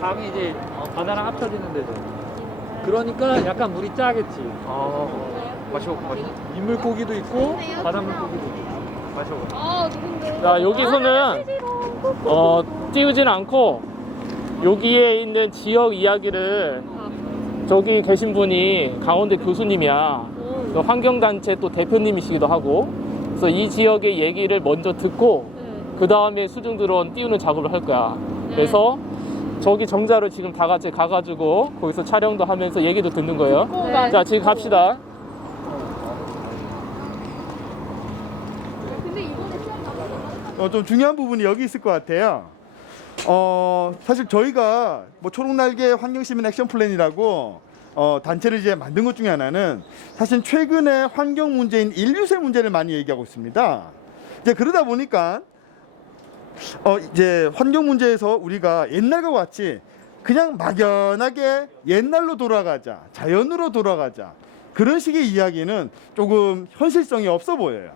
강이 이제 바다랑 합쳐지는 데죠. 그러니까 약간 물이 짜겠지. 마셔. 민물고기도 있고 바닷물고기도 있고. 마셔. 누군데? 자, 여기서는 띄우진 않고 여기에 있는 지역 이야기를 저기 계신 분이 강원대 교수님이야. 또 환경단체 또 대표님이시기도 하고. 그래서 이 지역의 얘기를 먼저 듣고 그 다음에 수중 드론 띄우는 작업을 할 거야. 그래서 저기 정자를 지금 다 같이 가가지고 거기서 촬영도 하면서 얘기도 듣는 거예요. 네. 자, 지금 갑시다. 근데 이번에 좀 중요한 부분이 여기 있을 것 같아요. 사실 저희가 뭐 초록날개 환경시민 액션 플랜이라고 단체를 이제 만든 것 중에 하나는 사실 최근에 환경 문제인 인류세 문제를 많이 얘기하고 있습니다. 이제 그러다 보니까 이제 환경 문제에서 우리가 옛날과 같이 그냥 막연하게 옛날로 돌아가자, 자연으로 돌아가자, 그런 식의 이야기는 조금 현실성이 없어 보여요.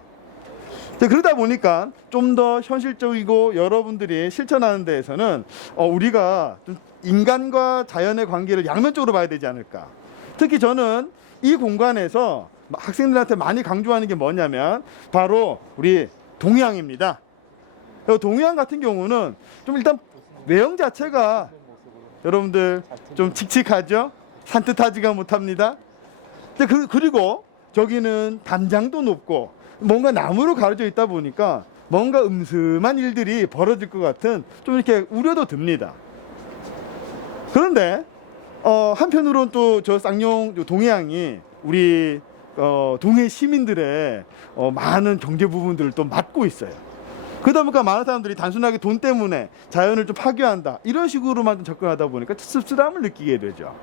그러다 보니까 좀 더 현실적이고 여러분들이 실천하는 데에서는 우리가 좀 인간과 자연의 관계를 양면적으로 봐야 되지 않을까. 특히 저는 이 공간에서 학생들한테 많이 강조하는 게 뭐냐면 바로 우리 동해안입니다. 동해안 같은 경우는 좀 일단 외형 자체가 여러분들 좀 칙칙하죠? 산뜻하지가 못합니다. 그리고 저기는 담장도 높고 뭔가 나무로 가려져 있다 보니까 뭔가 음슴한 일들이 벌어질 것 같은 좀 이렇게 우려도 듭니다. 그런데 한편으로는 또 저 쌍용 동해안이 우리 동해 시민들의 많은 경제 부분들을 또 맡고 있어요. 그러다 보니까 많은 사람들이 단순하게 돈 때문에 자연을 좀 파괴한다 이런 식으로만 좀 접근하다 보니까 씁쓸함을 느끼게 되죠.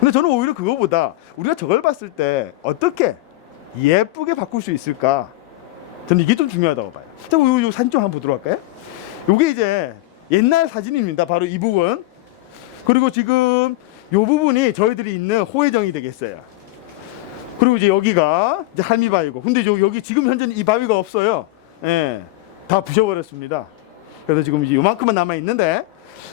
근데 저는 오히려 그거보다 우리가 저걸 봤을 때 어떻게 예쁘게 바꿀 수 있을까, 저는 이게 좀 중요하다고 봐요. 자, 요 사진 좀 한번 보도록 할까요? 요게 이제 옛날 사진입니다. 바로 이 부분. 그리고 지금 요 부분이 저희들이 있는 호혜정이 되겠어요. 그리고 이제 여기가 이제 할미바위고, 근데 여기 지금 현재는 이 바위가 없어요. 예, 다 부셔버렸습니다. 그래서 지금 이제 요만큼만 남아 있는데,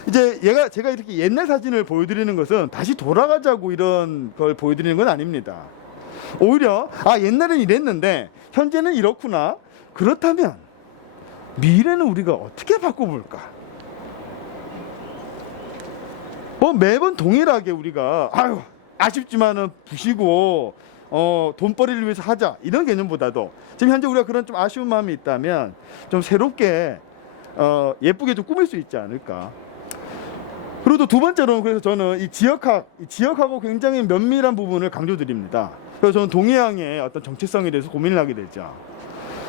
이제 제가 이렇게 옛날 사진을 보여드리는 것은 다시 돌아가자고 이런 걸 보여드리는 건 아닙니다. 오히려 옛날엔 이랬는데 현재는 이렇구나. 그렇다면 미래는 우리가 어떻게 바꿔볼까? 매번 동일하게 우리가 아쉽지만은 부시고 돈벌이를 위해서 하자 이런 개념보다도 지금 현재 우리가 그런 좀 아쉬운 마음이 있다면 좀 새롭게 예쁘게 좀 꾸밀 수 있지 않을까. 그리고 또 두 번째로는, 그래서 저는 이 지역하고 굉장히 면밀한 부분을 강조드립니다. 그래서 저는 동해안의 어떤 정체성에 대해서 고민을 하게 되죠.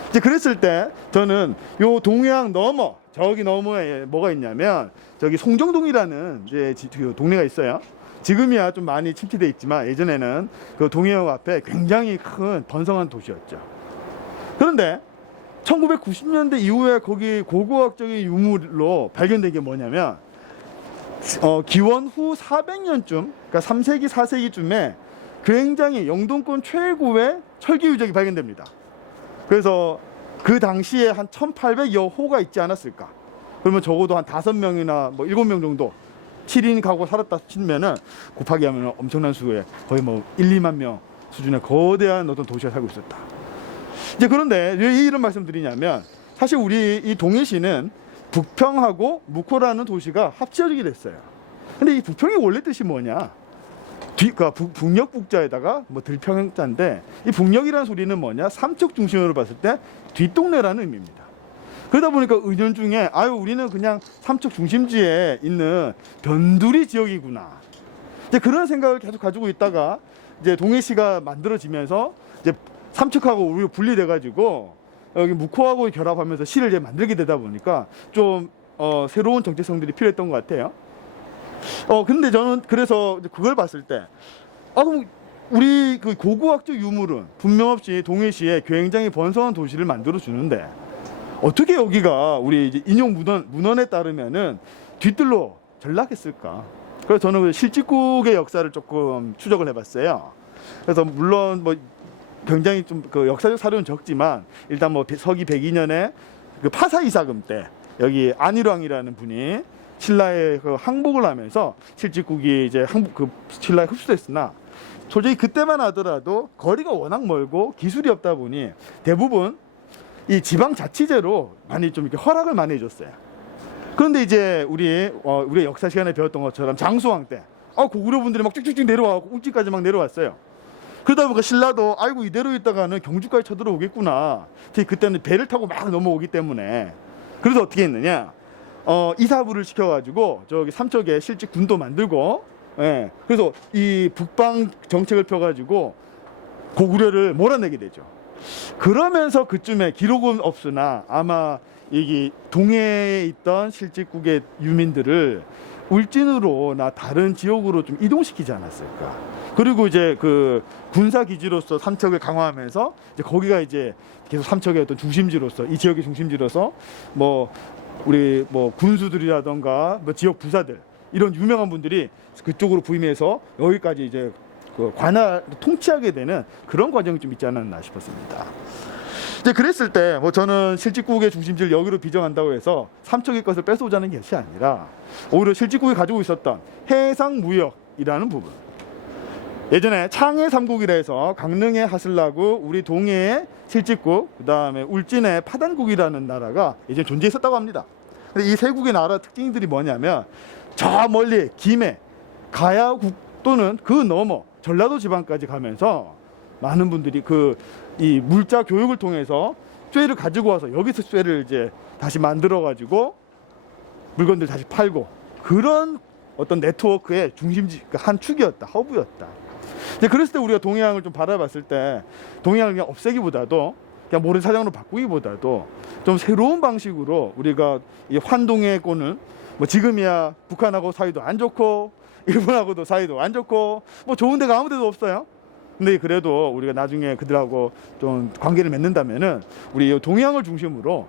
이제 그랬을 때 저는 요 동해안 너머, 저기 너머에 뭐가 있냐면 저기 송정동이라는 이제 동네가 있어요. 지금이야 좀 많이 침체돼 있지만 예전에는 그 동해역 앞에 굉장히 큰 번성한 도시였죠. 그런데 1990년대 이후에 거기 고고학적인 유물로 발견된 게 뭐냐면 기원 후 400년쯤, 그러니까 3세기 4세기쯤에 굉장히 영동권 최고의 철기 유적이 발견됩니다. 그래서 그 당시에 한 1800여 호가 있지 않았을까. 그러면 적어도 한 5명이나 뭐 7명 정도 7인 가구 살았다 치면은 곱하기 하면 엄청난 수의 거의 뭐 1, 2만 명 수준의 거대한 어떤 도시가 살고 있었다. 이제 그런데 왜 이런 말씀 드리냐면, 사실 우리 이 동해시는 북평하고 묵호라는 도시가 합쳐지게 됐어요. 근데 이 북평이 원래 뜻이 뭐냐? 북녘 북자에다가 뭐 들평자인데, 이 북녘이라는 소리는 뭐냐? 삼척 중심으로 봤을 때 뒷동네라는 의미입니다. 그러다 보니까 은연중에 우리는 그냥 삼척 중심지에 있는 변두리 지역이구나. 이제 그런 생각을 계속 가지고 있다가 이제 동해시가 만들어지면서 이제 삼척하고 우리가 분리돼 가지고 여기 묵호하고 결합하면서 시를 이제 만들게 되다 보니까 좀 새로운 정체성들이 필요했던 것 같아요. 근데 저는 그래서 그걸 봤을 때 그럼 우리 그 고고학적 유물은 분명 없이 동해시에 굉장히 번성한 도시를 만들어 주는데 어떻게 여기가 우리 이제 인용 문헌에 따르면은 뒤뜰로 전락했을까? 그래서 저는 그 실직국의 역사를 조금 추적을 해봤어요. 그래서 물론 뭐 굉장히 좀 그 역사적 사료는 적지만 일단 뭐 서기 102년에 그 파사이사금 때 여기 안일왕이라는 분이 신라의 그 항복을 하면서 실직국이 이제 그 신라에 흡수됐으나 솔직히 그때만 하더라도 거리가 워낙 멀고 기술이 없다 보니 대부분 이 지방자치제로 많이 좀 이렇게 허락을 많이 해줬어요. 그런데 이제 우리 역사 시간에 배웠던 것처럼 장수왕 때 고구려분들이 막 쭉쭉쭉 내려와고 울진까지 막 내려왔어요. 그러다 보니까 신라도 아이고 이대로 있다가는 경주까지 쳐들어오겠구나. 특히 그때는 배를 타고 막 넘어오기 때문에 그래서 어떻게 했느냐 이사부를 시켜가지고 저기 삼척에 실직 군도 만들고 예, 그래서 이 북방 정책을 펴가지고 고구려를 몰아내게 되죠. 그러면서 그쯤에 기록은 없으나 아마 이 동해에 있던 실직국의 유민들을 울진으로나 다른 지역으로 좀 이동시키지 않았을까. 그리고 이제 그 군사 기지로서 삼척을 강화하면서 이제 거기가 이제 계속 삼척의 어떤 중심지로서 이 지역의 중심지로서 뭐 우리 뭐 군수들이라던가 뭐 지역 부사들 이런 유명한 분들이 그쪽으로 부임해서 여기까지 이제 그 관할 통치하게 되는 그런 과정이 좀 있지 않았나 싶었습니다. 이제 그랬을 때 뭐 저는 실직국의 중심지를 여기로 비정한다고 해서 삼척의 것을 뺏어오자는 것이 아니라 오히려 실직국이 가지고 있었던 해상 무역이라는 부분. 예전에 창해 삼국이라 해서 강릉의 하슬라국, 우리 동해의 실직국, 그다음에 울진의 파단국이라는 나라가 예전에 존재했었다고 합니다. 근데 이 세 국의 나라 특징들이 뭐냐면 저 멀리 김해, 가야국 또는 그 너머 전라도 지방까지 가면서 많은 분들이 이 물자 교육을 통해서 쇠를 가지고 와서 여기서 쇠를 이제 다시 만들어 가지고 물건들 다시 팔고 그런 어떤 네트워크의 중심지 한 축이었다, 허브였다. 이제 그랬을 때 우리가 동해안을 좀 바라봤을 때 동해안을 그냥 없애기보다도 그냥 모래사장으로 바꾸기보다도 좀 새로운 방식으로 우리가 이 환동의 꼴은 뭐 지금이야 북한하고 사이도 안 좋고 일본하고도 사이도 안 좋고 뭐 좋은 데가 아무 데도 없어요. 근데 그래도 우리가 나중에 그들하고 좀 관계를 맺는다면은 우리 동해안을 중심으로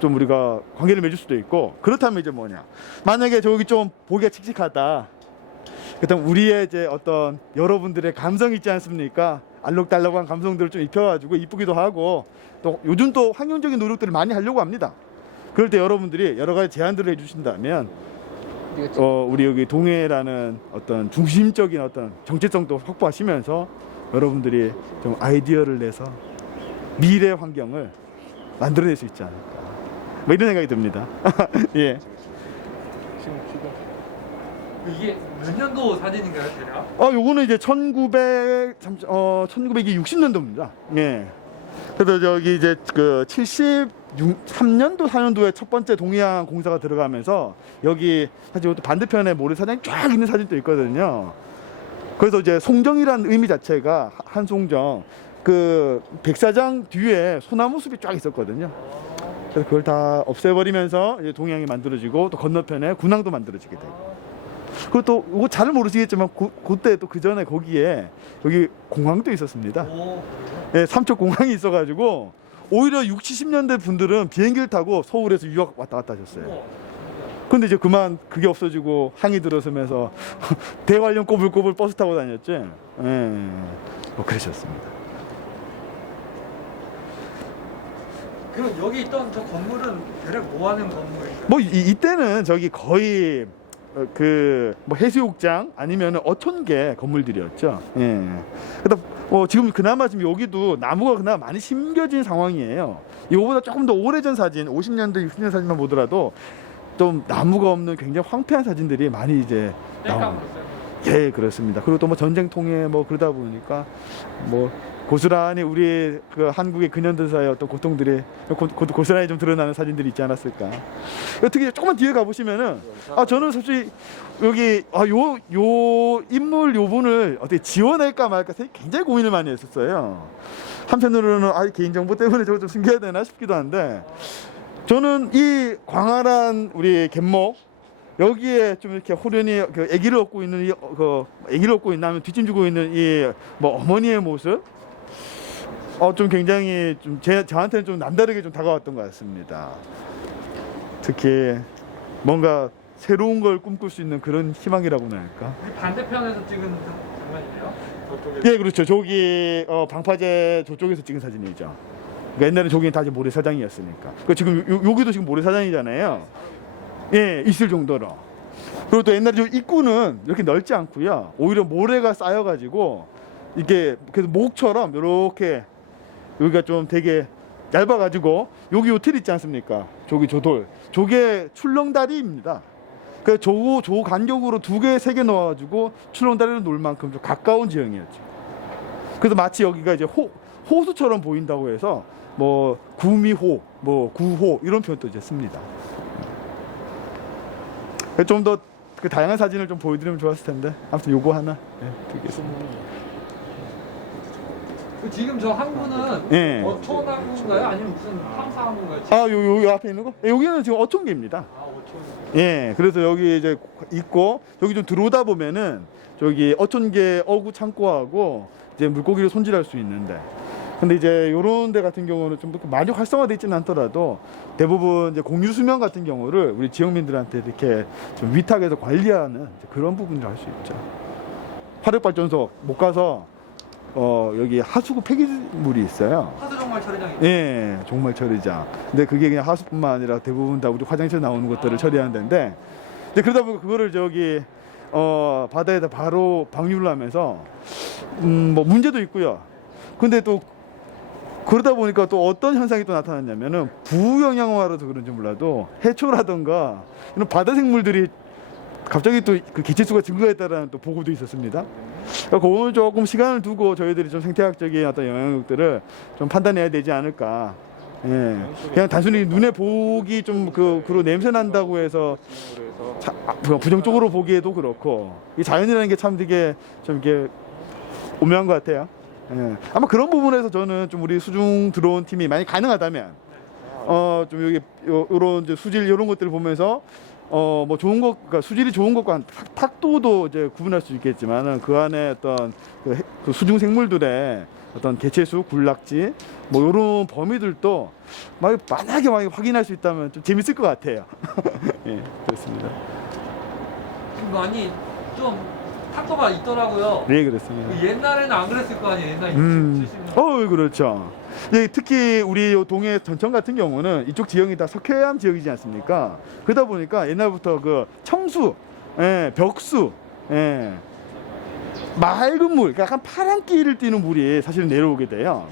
좀 우리가 관계를 맺을 수도 있고 그렇다면 이제 뭐냐 만약에 저기 좀 보기가 칙칙하다 그렇다면 우리의 이제 어떤 여러분들의 감성 있지 않습니까? 알록달록한 감성들을 좀 입혀가지고 이쁘기도 하고 또 요즘 또 환경적인 노력들을 많이 하려고 합니다. 그럴 때 여러분들이 여러 가지 제안들을 해주신다면 우리 여기 동해라는 어떤 중심적인 어떤 정체성도 확보하시면서 여러분들이 좀 아이디어를 내서 미래 환경을 만들어낼 수 있지 않을까 뭐 이런 생각이 듭니다. 예. 이게 몇 년도 사진인가요, 대략? 요거는 이제 1960년도입니다. 예. 그래서 저기 이제 그 73년도 4년도에 첫 번째 동해안 공사가 들어가면서 여기 사실 이것도 반대편에 모래사장이 쫙 있는 사진도 있거든요. 그래서 이제 송정이라는 의미 자체가 한송정 그 백사장 뒤에 소나무 숲이 쫙 있었거든요. 그래서 그걸 다 없애버리면서 이제 동해안이 만들어지고 또 건너편에 군항도 만들어지게 되고. 그리고 또 이거 잘 모르시겠지만 그때 또 그 전에 거기에 여기 공항도 있었습니다. 네, 삼척 공항이 있어가지고 오히려 60, 70년대 분들은 비행기를 타고 서울에서 유학 왔다 갔다 하셨어요. 근데 이제 그만 그게 없어지고 항이 들어서면서 대관령 꼬불꼬불 버스 타고 다녔지. 예, 뭐 그러셨습니다. 그럼 여기 있던 저 건물은 대략 뭐 하는 건물인가요? 뭐 이때는 저기 거의 뭐 해수욕장 아니면 어촌계 건물들이었죠. 예. 그러다 지금 그나마 지금 여기도 나무가 그나마 많이 심겨진 상황이에요. 이거보다 조금 더 오래전 사진, 50년대, 60년 사진만 보더라도 좀 나무가 없는 굉장히 황폐한 사진들이 많이 이제 나옵니다. 예, 그렇습니다. 그리고 또 뭐 전쟁통에 뭐 그러다 보니까 뭐 고스란히 우리 그 한국의 근현들 사이의 어떤 고통들이 고스란히 좀 드러나는 사진들이 있지 않았을까. 특히 조금만 뒤에 가보시면은 저는 솔직히 여기 요 인물 요 분을 어떻게 지워낼까 말까 굉장히 고민을 많이 했었어요. 한편으로는 개인정보 때문에 저거 좀 숨겨야 되나 싶기도 한데 저는 이 광활한 우리 갯목 여기에 좀 이렇게 호련히 아기를 얻고 있는 아기를 얻고 있나면 뒷짐지고 있는 이 뭐 어머니의 모습 좀 굉장히 좀 저한테는 좀 남다르게 좀 다가왔던 것 같습니다. 특히 뭔가 새로운 걸 꿈꿀 수 있는 그런 희망이라고나 할까. 반대편에서 찍은 장면이네요. 예, 그렇죠. 저기 방파제 저쪽에서 찍은 사진이죠. 그러니까 옛날에 저기는 다 모래사장이었으니까. 지금 여기도 지금 모래사장이잖아요. 예, 있을 정도로. 그리고 또 옛날에 좀 입구는 이렇게 넓지 않고요. 오히려 모래가 쌓여가지고 이게 그래서 목처럼 이렇게 여기가 좀 되게 얇아가지고 여기 요 틀 있지 않습니까? 저기 조돌. 저게 출렁다리입니다. 그 조 간격으로 2개, 3개 넣어가지고 출렁다리로 놀 만큼 좀 가까운 지형이었죠. 그래서 마치 여기가 이제 호수처럼 보인다고 해서 뭐 구미호, 뭐 구호 이런 표현도 이제 씁니다. 좀 더 그 다양한 사진을 좀 보여드리면 좋았을 텐데 아무튼 요거 하나 드리겠습니다. 지금 저 항구는 예. 어촌 항구인가요? 아니면 무슨 탐사 항구인가요? 아, 요 앞에 있는 거? 예, 여기는 지금 어촌계입니다. 아, 어촌. 예, 그래서 여기 이제 있고 여기 좀 들어오다 보면은 저기 어촌계 어구 창고하고 이제 물고기를 손질할 수 있는데, 근데 이제 요런 데 같은 경우는 좀 많이 활성화되어 있지는 않더라도 대부분 이제 공유 수면 같은 경우를 우리 지역민들한테 이렇게 좀 위탁해서 관리하는 이제 그런 부분을 할 수 있죠. 화력발전소 못 가서 여기 하수구 폐기물이 있어요. 하수 정말 처리장이. 예, 정말 처리장. 근데 그게 그냥 하수뿐만 아니라 대부분 다 우리 화장실 나오는 것들을 처리하는 데인데, 이제 그러다 보니까 그거를 저기 바다에다 바로 방류를 하면서 뭐 문제도 있고요. 근데 또 그러다 보니까 또 어떤 현상이 또 나타났냐면은 부영양화라서 그런지 몰라도 해초라던가 이런 바다 생물들이 갑자기 또 그 개체수가 증가했다라는 또 보고도 있었습니다. 그러니까 오늘 조금 시간을 두고 저희들이 좀 생태학적인 어떤 영향력들을 좀 판단해야 되지 않을까. 예. 그냥 단순히 눈에 보기 좀 그로 냄새 난다고 해서 부정적으로 보기에도 그렇고, 이 자연이라는 게 참 되게 좀 이렇게 오묘한 것 같아요. 예. 아마 그런 부분에서 저는 좀 우리 수중 들어온 팀이 많이 가능하다면 좀 여기 요런 이제 수질 이런 것들을 보면서 뭐 좋은 것, 그러니까 수질이 좋은 것과 탁도도 이제 구분할 수 있겠지만은 그 안에 어떤 그 수중 생물들의 어떤 개체수, 군락지 뭐 요런 범위들도 만약에 확인할 수 있다면 좀 재밌을 것 같아요. 예, 그렇습니다. 많이 좀 탁도가 있더라고요. 네, 그렇습니다. 옛날에는 안 그랬을 거 아니에요. 옛날 70년. 그렇죠. 예, 특히 우리 요 동해 전천 같은 경우는 이쪽 지형이 다 석회암 지역이지 않습니까? 그러다 보니까 옛날부터 그 청수, 예, 벽수, 예, 맑은 물, 그러니까 약간 파란기를 띠는 물이 사실은 내려오게 돼요.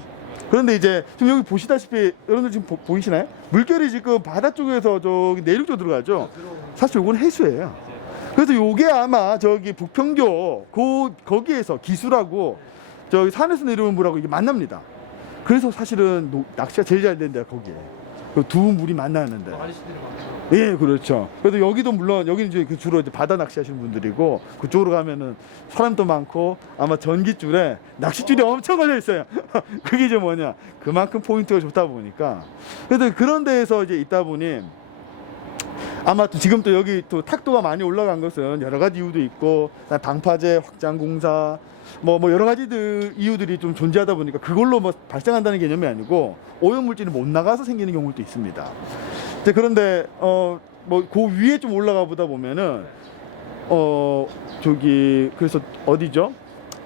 그런데 이제 지금 여기 보시다시피 여러분들 지금 보이시나요? 물결이 지금 바다 쪽에서 저기 내륙 쪽으로 들어가죠. 사실 요건 해수예요. 그래서 요게 아마 저기 부평교 거기에서 기수라고 저기 산에서 내려오는 물하고 이게 만납니다. 그래서 사실은 낚시가 제일 잘 된대요, 거기에. 그 두 물이 만나는데. 아저씨들이 많죠. 예, 그렇죠. 그래서 여기도 물론 여기는 이제 주로 이제 바다 낚시하시는 분들이고, 그쪽으로 가면은 사람도 많고 아마 전깃줄에 낚싯줄이 엄청 걸려 있어요. 그게 이제 뭐냐, 그만큼 포인트가 좋다 보니까. 그래서 그런 데에서 이제 있다 보니 아마 또 지금 또 여기 또 탁도가 많이 올라간 것은 여러 가지 이유도 있고, 방파제 확장 공사 뭐 여러 가지들 이유들이 좀 존재하다 보니까 그걸로 뭐 발생한다는 개념이 아니고 오염물질이 못 나가서 생기는 경우도 있습니다. 그런데 뭐 그 위에 좀 올라가 보다 보면은 저기 그래서 어디죠?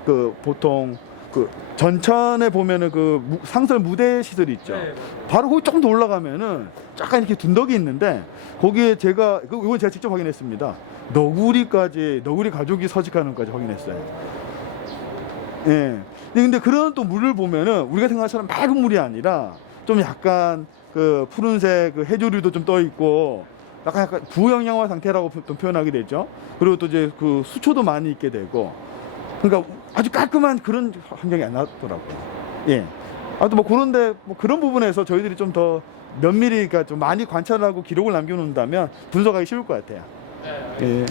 그 보통 그 전천에 보면은 그 상설 무대 시설이 있죠. 네. 바로 거기 조금 더 올라가면은 약간 이렇게 둔덕이 있는데, 거기에 제가 이건 제가 직접 확인했습니다. 너구리 가족이 서식하는 것까지 확인했어요. 예. 근데 그런 또 물을 보면은 우리가 생각하는 것처럼 맑은 물이 아니라 좀 약간 그 푸른색 그 해조류도 좀 떠 있고 약간 부영양화 상태라고 또 표현하게 되죠. 그리고 또 이제 그 수초도 많이 있게 되고, 그러니까 아주 깔끔한 그런 환경이 안 나왔더라고요. 예. 아무튼 뭐 그런데 뭐 그런 부분에서 저희들이 좀 더 면밀히, 그러니까 좀 많이 관찰하고 기록을 남겨놓는다면 분석하기 쉬울 것 같아요. 네. 예.